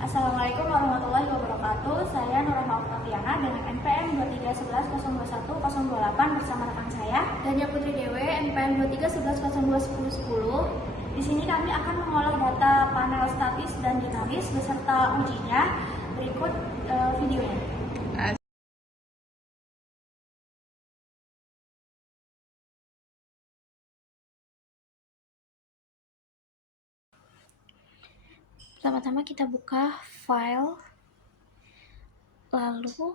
Assalamualaikum warahmatullahi wabarakatuh. Saya Nurahma Oktaviana dengan NPM 2311021 bersama rekan saya Dania Putri Dewe, NPM 231102010. Di sini kami akan mengolah data panel statis dan dinamis beserta ujinya. Berikut videonya. Pertama-tama kita buka file, lalu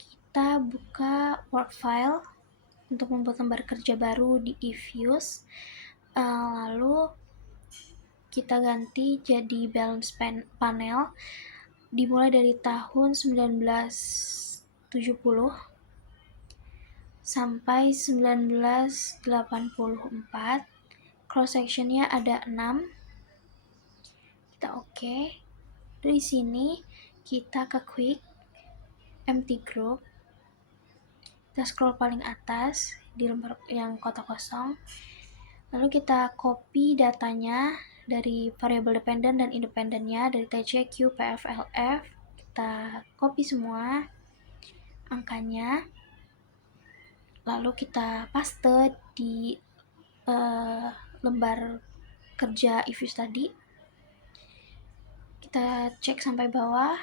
kita buka Word file untuk membuat lembar kerja baru di eViews. Lalu kita ganti jadi balance panel dimulai dari tahun 1970 sampai 1984. Cross sectionnya ada 6. Kita oke. Dari sini kita ke quick empty group. Kita scroll paling atas di lembar yang kotak kosong. Lalu kita copy datanya dari variabel dependent dan independennya dari TC, Q, PF, LF. Kita copy semua angkanya. Lalu kita paste di lembar kerja eViews tadi. Kita cek sampai bawah.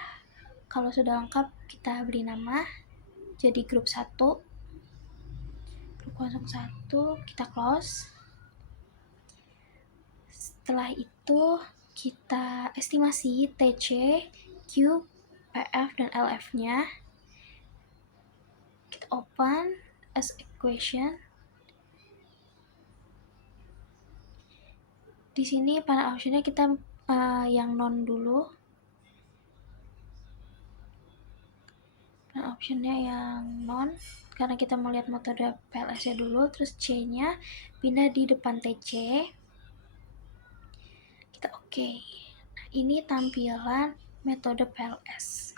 Kalau sudah lengkap, kita beri nama. Jadi grup 1. Grup 01, kita close. Setelah itu, kita estimasi TC, Q, PF, dan LF-nya. Kita open as equation. Di sini panel optionnya kita yang non dulu. Panel optionnya yang non, karena kita mau lihat metode PLS-nya dulu. Terus C-nya pindah di depan TC. Kita oke. Nah, ini tampilan metode PLS.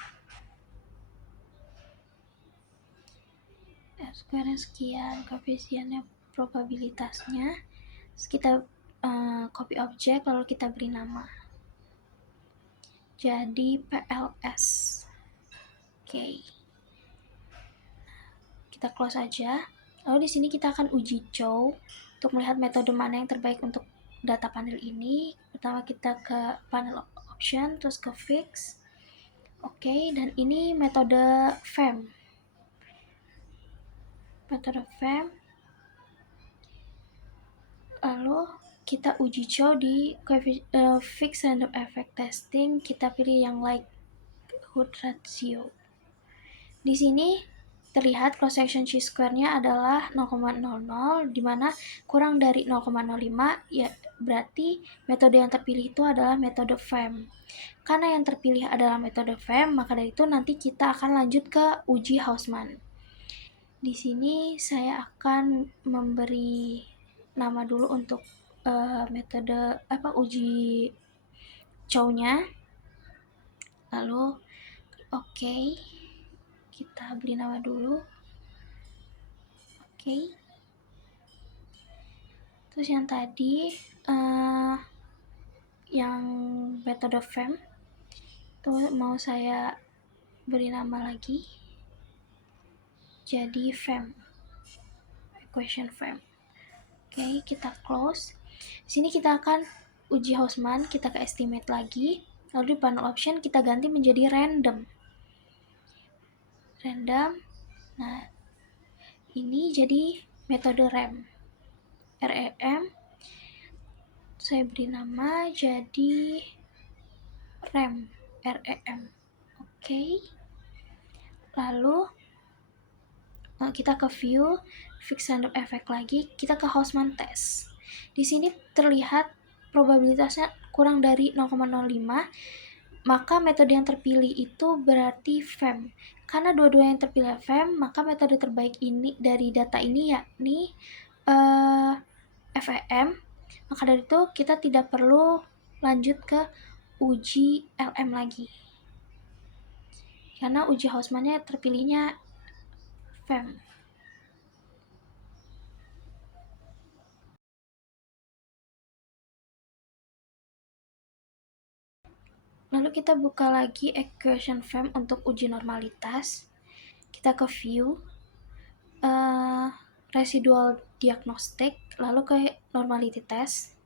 R-square sekian, koefisiennya, probabilitasnya. Terus kita copy objek, lalu kita beri nama. Jadi PLS. Oke. Kita close aja. Lalu di sini kita akan uji show untuk melihat metode mana yang terbaik untuk data panel ini. Pertama kita ke panel option, terus ke fix. Oke, dan ini metode FEM. Metode FEM. Lalu kita uji show di fix random effect testing. Kita pilih yang likelihood ratio. Di sini terlihat cross section chi-square-nya adalah 0,00, di mana kurang dari 0,05, ya berarti metode yang terpilih itu adalah metode FEM. Karena yang terpilih adalah metode FEM, maka dari itu nanti kita akan lanjut ke uji Hausman. Di sini saya akan memberi nama dulu untuk metode uji show-nya. Lalu oke. Kita beri nama dulu. Oke. Terus yang tadi yang metode FEM itu mau saya beri nama lagi. Jadi FEM. Equation FEM. Oke, kita close. Di sini kita akan uji Hausman, kita ke estimate lagi. Lalu di panel option kita ganti menjadi random. Nah, ini jadi metode REM. REM. Saya beri nama jadi REM. REM. Oke. Lalu kita ke view, fix random effect lagi, kita ke Hausman test. Di sini terlihat probabilitasnya kurang dari 0,05, maka metode yang terpilih itu berarti FEM. Karena dua-dua yang terpilih FEM, maka metode terbaik ini dari data ini yakni FEM. Maka dari itu kita tidak perlu lanjut ke uji LM lagi. Karena uji Hausman-nya terpilihnya FEM. Lalu kita buka lagi equation frame untuk uji normalitas. Kita ke view, residual diagnostic, lalu ke normality test.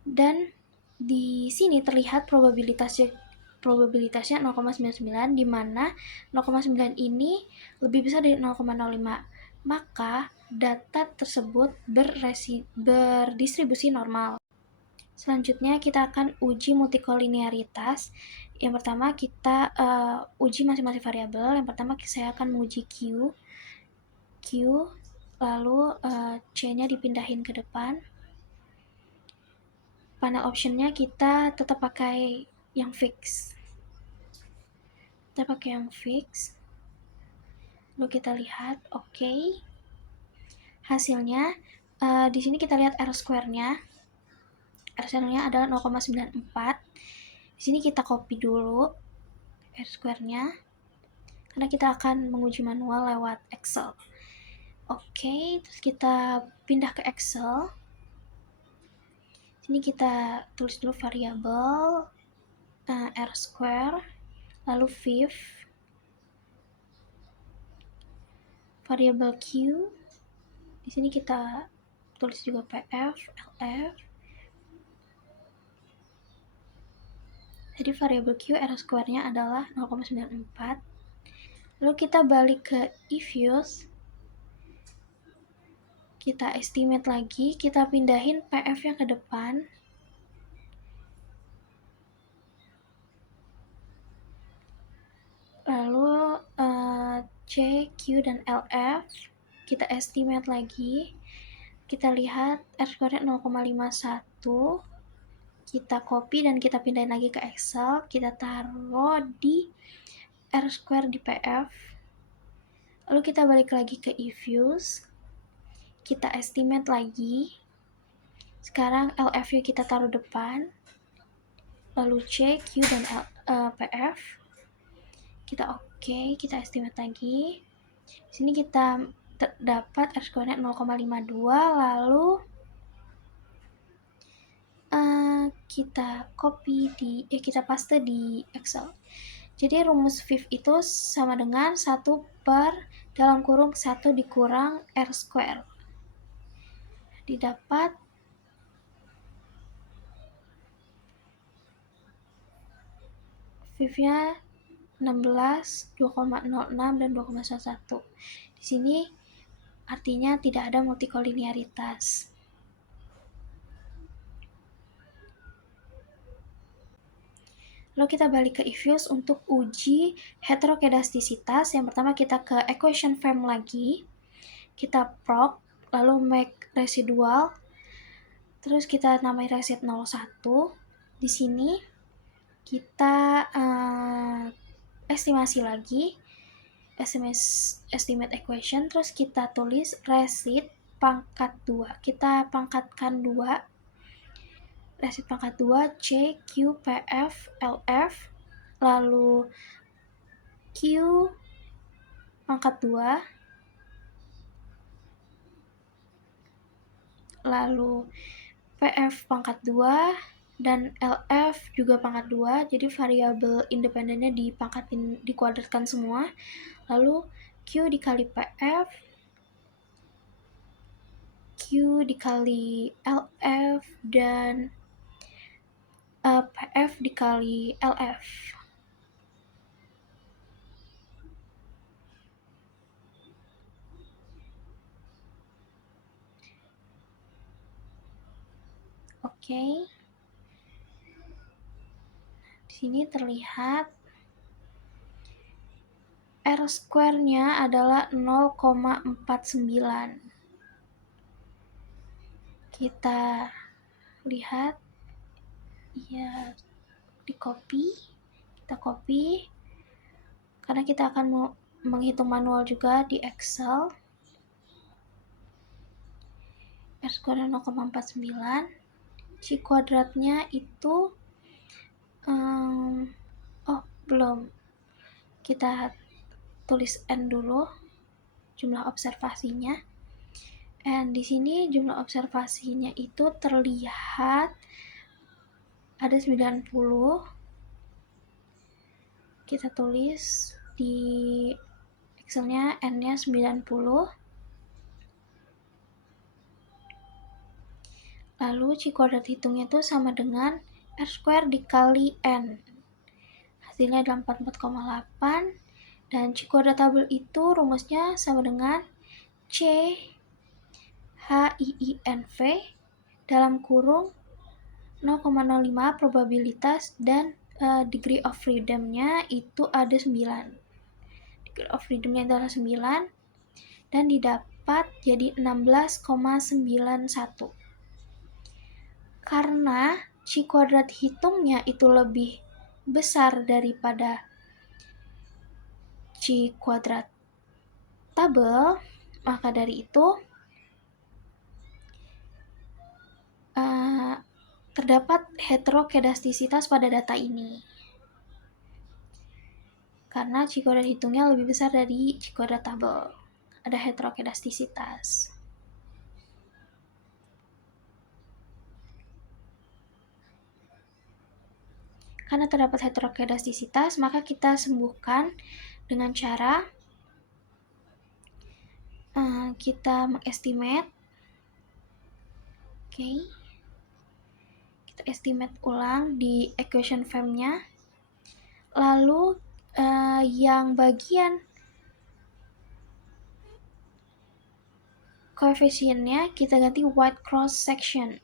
Dan di sini terlihat probabilitasnya 0,99, di mana 0,9 ini lebih besar dari 0,05. Maka data tersebut berdistribusi normal. Selanjutnya kita akan uji multikolinearitas. Yang pertama kita uji masing-masing variabel. Yang pertama saya akan menguji Q, lalu C-nya dipindahin ke depan. Panel optionnya kita tetap pakai yang fix. Kita pakai yang fix. Lalu kita lihat, oke. Hasilnya di sini kita lihat R-square-nya. R-square-nya adalah 0,94. Di sini kita copy dulu R-square-nya karena kita akan menguji manual lewat Excel. Oke, terus kita pindah ke Excel. Sini kita tulis dulu variabel R-square, lalu fifth, variabel Q. Di sini kita tulis juga PF, LF. Jadi variabel Q R-square-nya adalah 0,94. Lalu kita balik ke eViews. Kita estimate lagi, kita pindahin PF-nya ke depan. Lalu C, Q, dan LF kita estimate lagi. Kita lihat R-square-nya 0,51. Kita copy dan kita pindahin lagi ke Excel. Kita taruh di R-square di PF. Lalu kita balik lagi ke eViews. Kita estimate lagi. Sekarang LF-nya kita taruh depan. Lalu C, Q, dan PF. Kita oke, kita estimate lagi. Di sini kita dapat R-square-nya 0,52, lalu kita kita paste di Excel. Jadi rumus VIF itu sama dengan 1 per dalam kurung 1 dikurang R-square. Didapat VIF-nya 16, 2,06, dan 2,11. Di sini artinya tidak ada multikolinearitas. Lalu kita balik ke eViews untuk uji heterokedastisitas. Yang pertama kita ke equation frame lagi. Kita proc, lalu make residual. Terus kita namai reset 01. Di sini kita estimasi lagi. Estimate equation. Terus kita tulis reset pangkat 2. Kita pangkatkan 2. Reset pangkat 2, C, Q, PF, LF, lalu Q pangkat 2, lalu PF pangkat 2, dan LF juga pangkat 2, jadi variabel independennya dikuadratkan semua. Lalu Q dikali PF, Q dikali LF, dan PF dikali LF. Oke. Di sini terlihat R-square-nya adalah 0,49. Kita lihat ya, kita copy karena kita akan menghitung manual juga di Excel. R-square 0,49. C kuadratnya itu belum, kita tulis N dulu, jumlah observasinya. Dan di sini jumlah observasinya itu terlihat ada 90. Kita tulis di Excelnya N-nya 90. Lalu C kuadrat hitungnya itu sama dengan R square dikali N. Hasilnya adalah 44,8. Dan C kuadrat tabel itu rumusnya sama dengan C HIINV dalam kurung 0,05 probabilitas dan degree of freedom-nya itu ada 9. Degree of freedom-nya adalah 9 dan didapat jadi 16,91. Karena C kuadrat hitungnya itu lebih besar daripada C kuadrat tabel, maka dari itu terdapat heterokedastisitas pada data ini. Karena C kuadrat hitungnya lebih besar dari C kuadrat tabel. Ada heterokedastisitas. Karena terdapat heterokedastisitas, maka kita sembuhkan dengan cara kita mengestimate. Oke. Kita estimate ulang di equation FEM-nya. Lalu yang bagian koefisiennya kita ganti white cross section.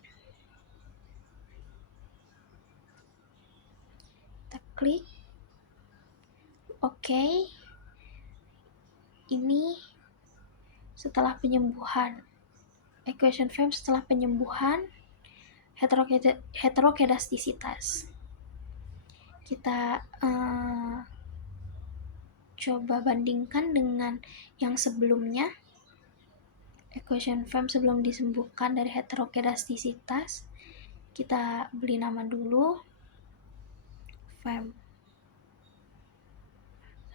Kita klik. Oke. Ini setelah penyembuhan. Equation FEM setelah penyembuhan heterokedastisitas. Kita coba bandingkan dengan yang sebelumnya. Equation FEM sebelum disembuhkan dari heterokedastisitas. Kita beri nama dulu FEM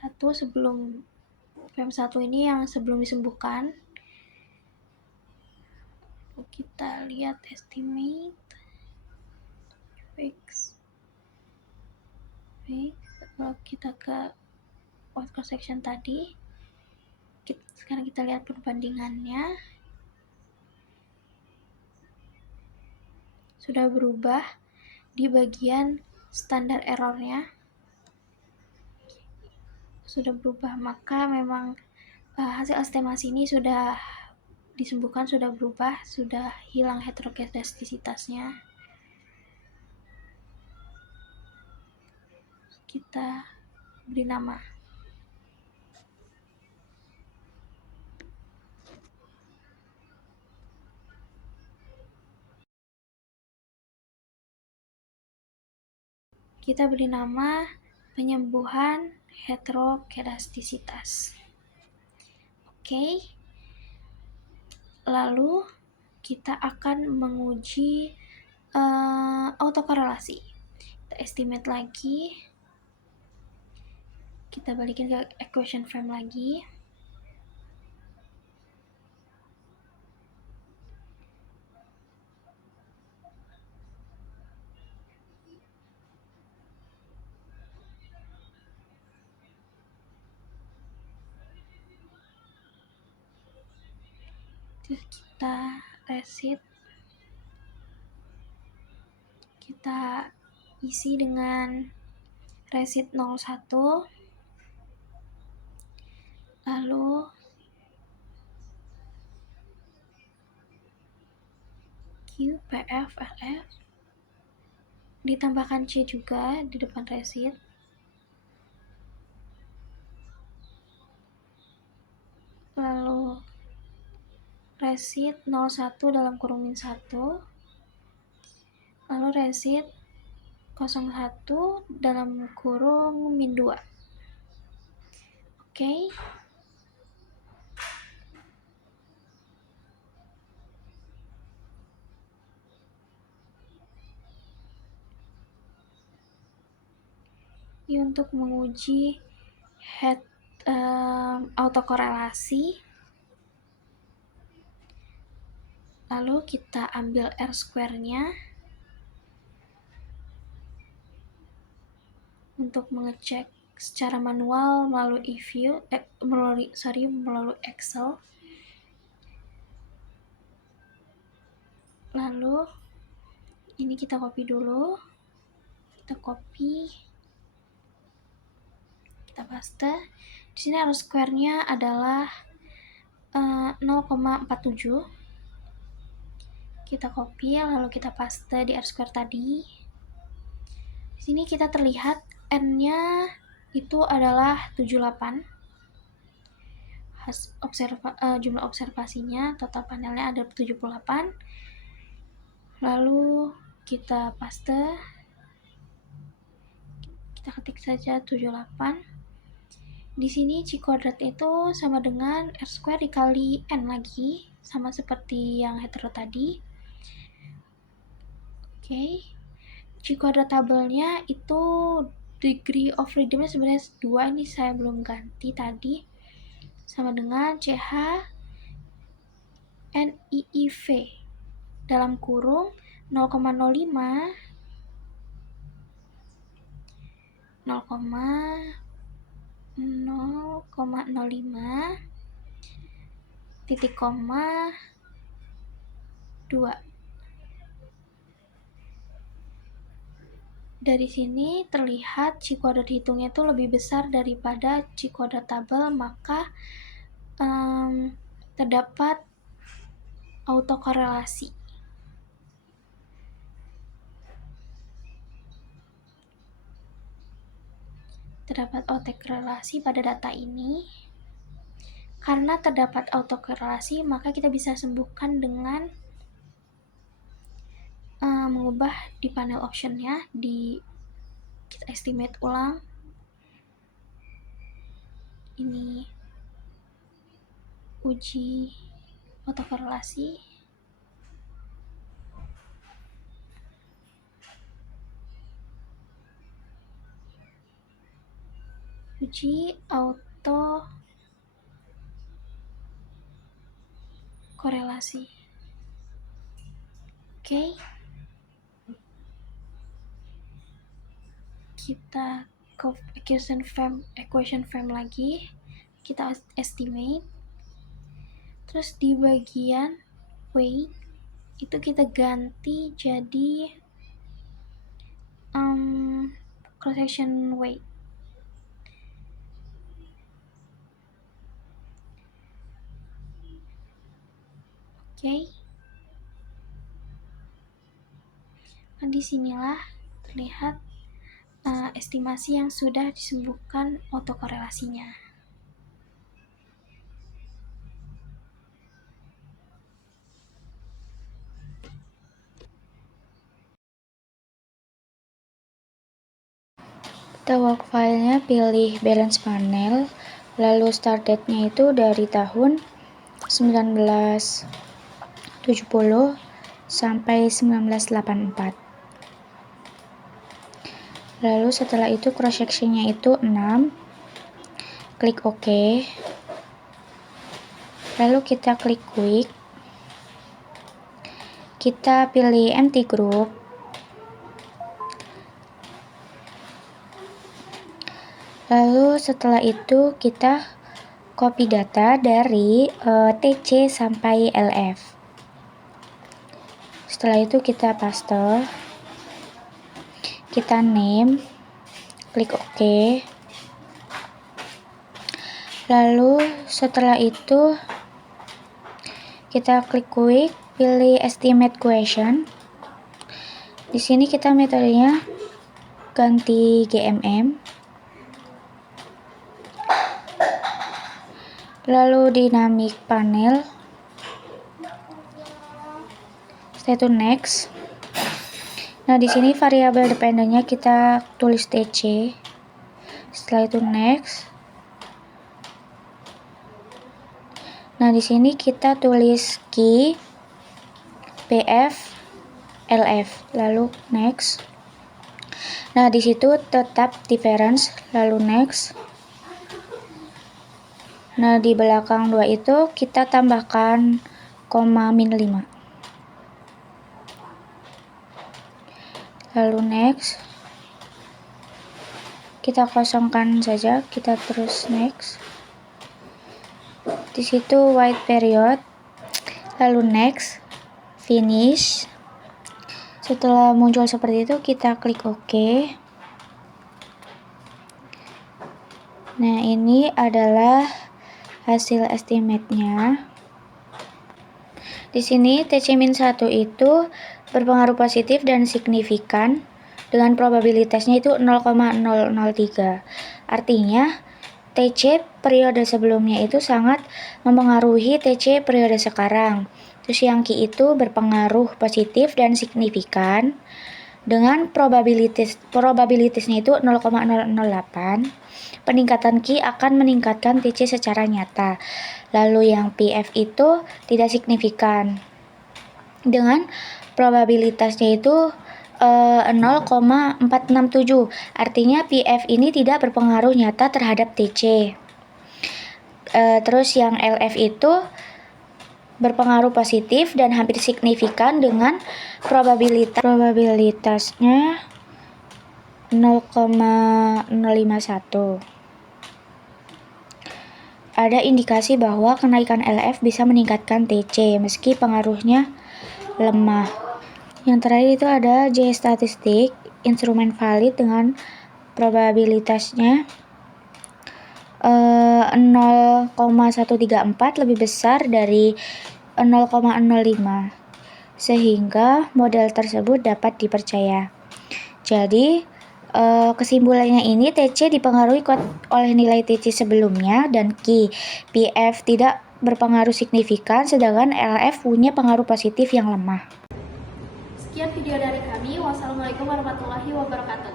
1 sebelum FEM 1 ini yang sebelum disembuhkan. Lalu kita lihat estimate fix. Lalu kita ke white cross section tadi. Sekarang kita lihat perbandingannya. Sudah berubah di bagian standar errornya. Sudah berubah, maka memang hasil estimasi ini sudah disembuhkan, sudah berubah, sudah hilang heterokedastisitasnya. Kita beri nama. Kita beri nama penyembuhan heterokedastisitas. Oke. Lalu kita akan menguji autokorelasi. Kita estimate lagi. Kita balikin ke equation FEM lagi. Terus kita reset. Kita isi dengan reset 01. Lalu Q, PF, RF. Ditambahkan C juga di depan reset. Lalu reset 01 dalam kurung min 1. Lalu reset 01 dalam kurung min 2. Oke. Ini untuk menguji autokorelasi. Lalu kita ambil R square-nya. untuk mengecek secara manual melalui melalui Excel. Lalu ini kita copy dulu, kita paste. Di sini R square-nya adalah 0,47. Kita copy, lalu kita paste di R square tadi. Di sini kita terlihat N-nya itu adalah 78. Jumlah observasinya, total panelnya ada 78. Lalu kita paste, kita ketik saja 78. Di sini C kuadrat itu sama dengan R square dikali N lagi, sama seperti yang hetero tadi. Oke. C kuadrat tabelnya itu degree of freedom-nya sebenarnya 2, ini saya belum ganti tadi, sama dengan CH NIIV dalam kurung 0,05 titik koma 2. Dari sini terlihat C kuadrat hitungnya itu lebih besar daripada C kuadrat tabel, maka terdapat autokorelasi. Terdapat autokorelasi pada data ini. Karena terdapat autokorelasi, maka kita bisa sembuhkan dengan mengubah di panel option-nya, kita estimate ulang. Ini uji autokorelasi. Uji autokorelasi. Oke. Kita ke equation frame lagi, kita estimate. Terus di bagian weight itu kita ganti jadi cross section weight. Oke. Nah, disinilah terlihat estimasi yang sudah disembuhkan autokorelasinya. Kita work file-nya pilih balance panel, lalu start date-nya itu dari tahun 1970 sampai 1984. Lalu setelah itu cross section-nya itu 6. Klik OK. Lalu kita klik quick. Kita pilih empty group. Lalu setelah itu kita copy data dari TC sampai LF. Setelah itu kita paste. Kita name, klik OK. Lalu setelah itu kita klik quick, pilih estimate question. Di sini kita metodenya ganti GMM. Lalu dynamic panel. Setelah itu next. Nah, di sini variabel dependennya kita tulis TC. Setelah itu next. Nah, di sini kita tulis key PF LF, lalu next. Nah, di situ tetap difference, lalu next. Nah, di belakang 2 itu kita tambahkan koma min 5. Lalu next. kita kosongkan saja, kita terus next. Di situ white period, lalu next, finish. Setelah muncul seperti itu, kita klik OK. Nah, ini adalah hasil estimate-nya. Di sini TC-1 itu berpengaruh positif dan signifikan dengan probabilitasnya itu 0,003. Artinya TC periode sebelumnya itu sangat mempengaruhi TC periode sekarang. Terus yang Q itu berpengaruh positif dan signifikan dengan probabilitasnya itu 0,008. Peningkatan Q akan meningkatkan TC secara nyata. Lalu yang PF itu tidak signifikan dengan probabilitasnya itu 0,467. Artinya PF ini tidak berpengaruh nyata terhadap TC. Terus yang LF itu berpengaruh positif dan hampir signifikan dengan probabilitasnya 0,051. Ada indikasi bahwa kenaikan LF bisa meningkatkan TC meski pengaruhnya lemah. Yang terakhir itu ada J statistik, instrumen valid dengan probabilitasnya 0,134 lebih besar dari 0,05 sehingga model tersebut dapat dipercaya. Jadi kesimpulannya ini TC dipengaruhi kuat oleh nilai TC sebelumnya dan Q. PF tidak berpengaruh signifikan sedangkan LF punya pengaruh positif yang lemah. Sekian video dari kami. Wassalamualaikum warahmatullahi wabarakatuh.